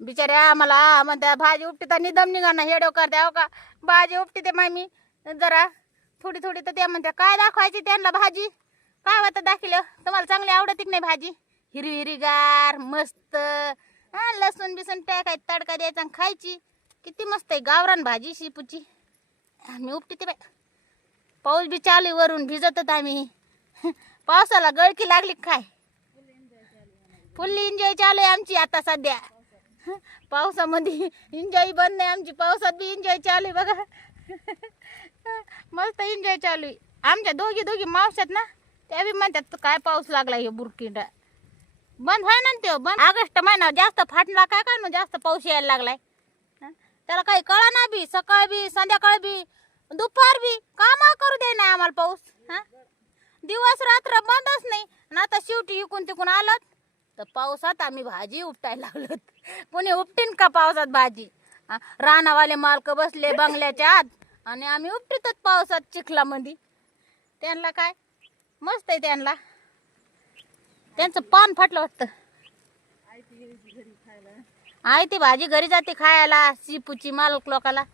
बिचाऱ्या आम्हाला म्हणत्या भाजी उपटी तर निदम निघाना हेडो करते हो का भाजी उपटी ते मामी जरा थोडी थोडी तर त्या म्हणत्या काय दाखवायची त्यांना भाजी काय होतं दाखिलं तुम्हाला चांगली आवडत की नाही भाजी हिरवी हिरवीगार मस्त हा लसूण बिसून टाकाय तडका द्यायचा आणि खायची किती मस्त आहे गावरान भाजी शिपूची आम्ही उपटी ते बाय पाऊस बी चालू आहे वरून भिजतच आम्ही पावसाला गळकी लागली काय फुल एन्जॉय चालू आहे आमची आता सध्या पावसामध्ये एन्जॉय बंद नाही आमची पावसात बी एन्जॉय चालू आहे बघा मस्त एन्जॉय चालू आहे आमच्या दोघी दोघी मावशात ना त्या बी म्हणतात काय पाऊस लागला हे बुरकिंडा बंद आहे ना ते बंद ऑगस्ट महिना जास्त फाटला काय काय जास्त पाऊस यायला लागलाय त्याला काही कळा ना बी सकाळ बी संध्याकाळ बी दुपार बी काम करू दे ना आम्हाला पाऊस हा दिवस रात्र बंदच नाही आणि आता शेवटी इकून तिकून आलात तर पावसात आम्ही भाजी उपटायला लागलो कोणी उपटीन का पावसात भाजी रानावाले मालक बसले बंगल्याच्या आत आणि आम्ही उपटीतच पावसात चिखलामध्ये त्यांना काय मस्त आहे त्यांना त्यांचं पान फाटलं वाटतं आई ती भाजी घरी जाते खायला शिपूची मालक लोकाला